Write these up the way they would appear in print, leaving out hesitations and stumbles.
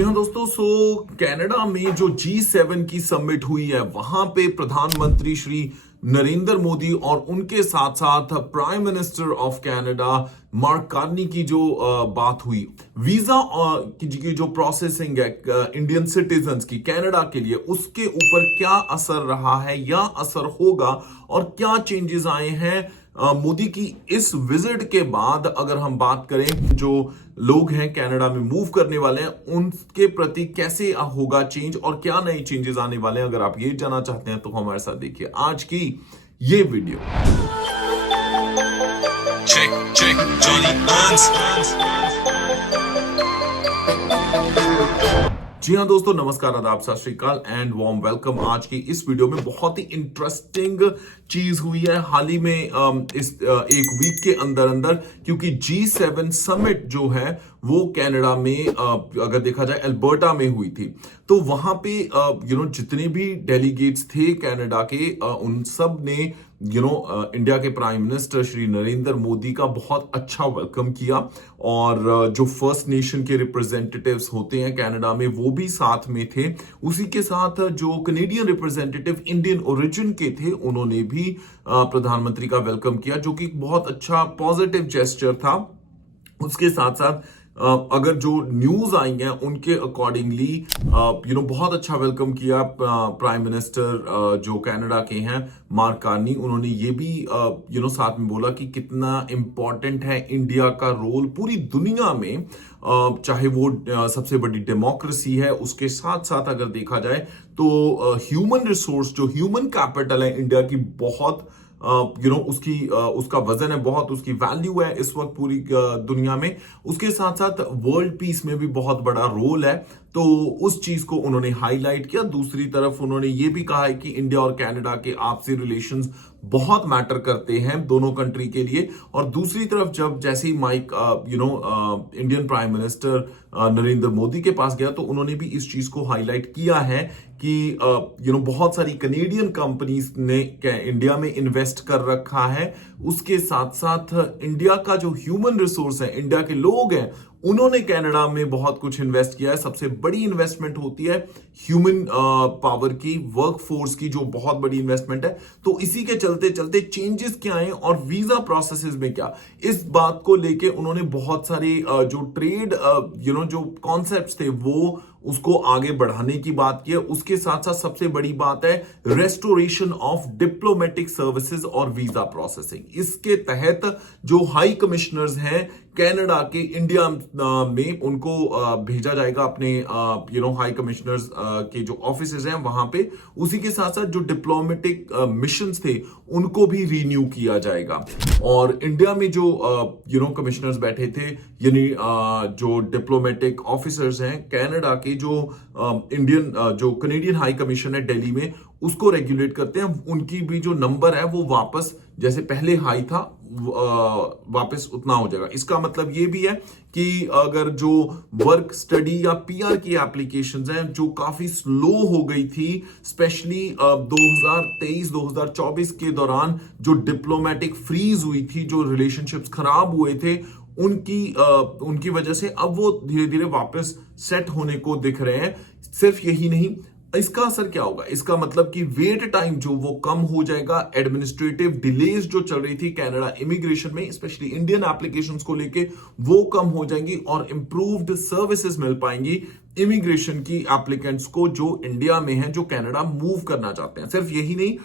जी हाँ दोस्तों, कनाडा में जो G7 की समिट हुई है वहां पे प्रधानमंत्री श्री नरेंद्र मोदी और उनके साथ साथ prime minister of Canada mark Carney की जो बात हुई वीजा की जो प्रोसेसिंग है इंडियन सिटीजन्स की कनाडा के लिए, उसके ऊपर क्या असर रहा है या असर होगा और क्या चेंजेस आए हैं मोदी की इस विजिट के बाद। अगर हम बात करें जो लोग हैं कनाडा में मूव करने वाले हैं उनके प्रति कैसे होगा चेंज और क्या नए चेंजेस आने वाले हैं, अगर आप ये जानना चाहते हैं तो हमारे साथ देखिए आज की ये वीडियो। जी हाँ दोस्तों, नमस्कार, आदाब, सत श्री अकाल एंड वार्म वेलकम। आज की इस वीडियो में बहुत ही इंटरेस्टिंग चीज हुई है हाल ही में इस एक वीक के अंदर अंदर, क्योंकि G7 समिट जो है वो कनाडा में अगर देखा जाए अल्बर्टा में हुई थी। तो वहां पे जितने भी डेलीगेट्स थे कनाडा के उन सब ने इंडिया के प्राइम मिनिस्टर श्री नरेंद्र मोदी का बहुत अच्छा वेलकम किया और जो फर्स्ट नेशन के रिप्रेजेंटेटिव्स होते हैं कनाडा में वो भी साथ में थे। उसी के साथ जो कनेडियन रिप्रेजेंटेटिव इंडियन ओरिजिन के थे उन्होंने भी प्रधानमंत्री का वेलकम किया, जो कि बहुत अच्छा पॉजिटिव जेस्चर था। उसके साथ साथ अगर जो न्यूज आई हैं उनके अकॉर्डिंगली बहुत अच्छा वेलकम किया प्राइम मिनिस्टर जो कनाडा के हैं मार्क कार्नी। उन्होंने ये भी साथ में बोला कि कितना इंपॉर्टेंट है इंडिया का रोल पूरी दुनिया में, चाहे वो सबसे बड़ी डेमोक्रेसी है, उसके साथ साथ अगर देखा जाए तो ह्यूमन रिसोर्स जो ह्यूमन कैपिटल है इंडिया की बहुत उसका वजन है, बहुत उसकी वैल्यू है इस वक्त पूरी दुनिया में। उसके साथ साथ वर्ल्ड पीस में भी बहुत बड़ा रोल है, तो उस चीज को उन्होंने हाईलाइट किया। दूसरी तरफ उन्होंने ये भी कहा है कि इंडिया और कनाडा के आपसी रिलेशंस बहुत मैटर करते हैं दोनों कंट्री के लिए। और दूसरी तरफ जब जैसे ही mike Indian prime minister Narendra Modi के पास गया तो उन्होंने भी इस चीज को हाईलाइट किया है कि बहुत सारी कनेडियन कंपनीज ने इंडिया में इन्वेस्ट कर रखा है। उसके साथ साथ इंडिया का जो ह्यूमन रिसोर्स है, इंडिया के लोग हैं, उन्होंने कनाडा में बहुत कुछ इन्वेस्ट किया है। सबसे बड़ी इन्वेस्टमेंट होती है ह्यूमन पावर की, वर्कफोर्स की, जो बहुत बड़ी इन्वेस्टमेंट है। तो इसी के चलते चलते चेंजेस क्या है और वीजा प्रोसेसेस में क्या, इस बात को लेके उन्होंने बहुत सारे जो ट्रेड जो कॉन्सेप्ट्स थे वो उसको आगे बढ़ाने की बात की है। उसके साथ साथ सबसे बड़ी बात है रेस्टोरेशन ऑफ डिप्लोमेटिक सर्विसेज और वीजा प्रोसेसिंग। इसके तहत जो हाई कमिश्नर्स हैं कनाडा के इंडिया में, उनको भेजा जाएगा अपने हाई कमिश्नर्स के जो ऑफिसेज हैं वहां पे। उसी के साथ साथ जो डिप्लोमेटिक मिशंस थे उनको भी रिन्यू किया जाएगा। और इंडिया में जो कमिश्नर्स बैठे थे, यानी जो डिप्लोमेटिक ऑफिसर्स हैं कनाडा के, जो इंडियन जो कनेडियन हाई कमीशन है दिल्ली में, उसको रेगुलेट करते हैं। उनकी भी जो नंबर है वो वापस जैसे पहले हाई था वापस उतना हो जाएगा। इसका मतलब ये भी है कि अगर जो वर्क स्टडी या पीआर की एप्लीकेशंस हैं जो काफी स्लो हो गई थी, स्पेशली 2023-2024 के दौरान जो डिप्लोमेटिक फ्रीज हुई थी, जो रिलेशनशिप्स खराब हुए थे, उनकी वजह से अब वो धीरे धीरे वापस सेट होने को दिख रहे हैं। सिर्फ यही नहीं, इसका असर क्या होगा, इसका मतलब कि वेट टाइम जो वो कम हो जाएगा। एडमिनिस्ट्रेटिव डिलेज जो चल रही थी कनाडा इमिग्रेशन में, स्पेशली इंडियन एप्लीकेशंस को लेके, वो कम हो जाएंगी और इंप्रूव्ड सर्विसेज मिल पाएंगी इमिग्रेशन की एप्लीकेंट्स को जो इंडिया में है, जो कनाडा मूव करना चाहते हैं। सिर्फ यही नहीं,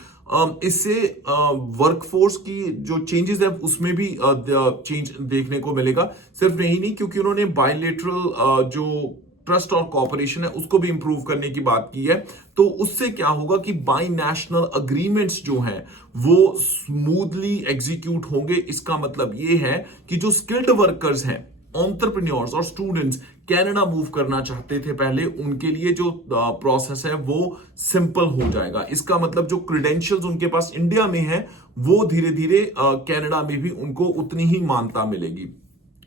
इससे वर्कफोर्स की जो चेंजेस है उसमें भी चेंज देखने को मिलेगा। सिर्फ यही नहीं, क्योंकि उन्होंने बायलैटरल जो ट्रस्ट और कॉपरेशन है उसको भी इंप्रूव करने की बात की है। तो उससे क्या होगा कि बाई नेशनल अग्रीमेंट्स जो हैं वो स्मूथली एग्जीक्यूट होंगे। इसका मतलब ये है कि जो स्किल्ड वर्कर्स हैं, एंटरप्रेन्योर्स और स्टूडेंट्स कनाडा मूव करना चाहते थे पहले, उनके लिए जो प्रोसेस है वो सिंपल हो जाएगा। इसका मतलब जो क्रेडेंशियल्स उनके पास इंडिया में है वो धीरे धीरे कनाडा में भी उनको उतनी ही मान्यता मिलेगी।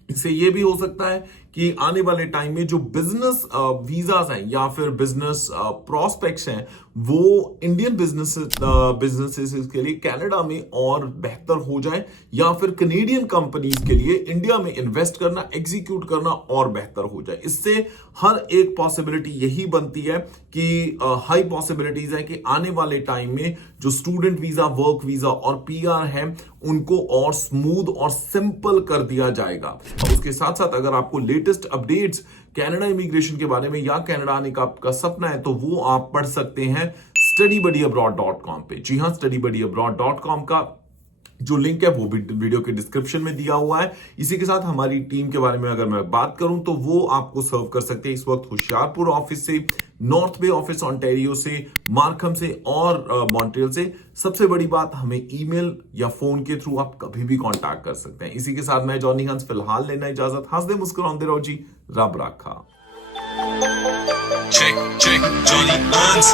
इससे ये भी हो सकता है कि आने वाले टाइम में जो बिजनेस वीजास हैं या फिर बिजनेस प्रोस्पेक्ट्स हैं वो इंडियन बिजनेसेस के लिए कनाडा में और बेहतर हो जाए, या फिर कनेडियन कंपनीज के लिए इंडिया में इन्वेस्ट करना, एग्जीक्यूट करना और बेहतर हो जाए। इससे हर एक पॉसिबिलिटी यही बनती है कि हाई पॉसिबिलिटीज है कि आने वाले टाइम में जो स्टूडेंट वीजा, वर्क वीजा और पीआर है उनको और स्मूथ और सिंपल कर दिया जाएगा। उसके साथ साथ अगर आपको लेटेस्ट अपडेट्स कनाडा इमिग्रेशन के बारे में या कनाडा आने का आपका सपना है तो वो आप पढ़ सकते हैं studyBuddyAbroad.com पे। जी हाँ, studyBuddyAbroad.com का जो लिंक है वो भी वीडियो के डिस्क्रिप्शन में दिया हुआ है। इसी के साथ हमारी टीम के बारे में अगर मैं बात करूं तो वो आपको सर्व कर सकते हैं इस वक्त होशियारपुर ऑफिस से, नॉर्थ बे ऑफिस ऑन्टेरियो से, मार्कहम से और मॉन्ट्रियल से। सबसे बड़ी बात, हमें ईमेल या फोन के थ्रू आप कभी भी कांटेक्ट कर सकते हैं। इसी के साथ मैं जॉनी हंस फिलहाल लेना इजाजत। हंसदे मुस्कुराते रहो जी, रब राखा। Check, Johnny Hans.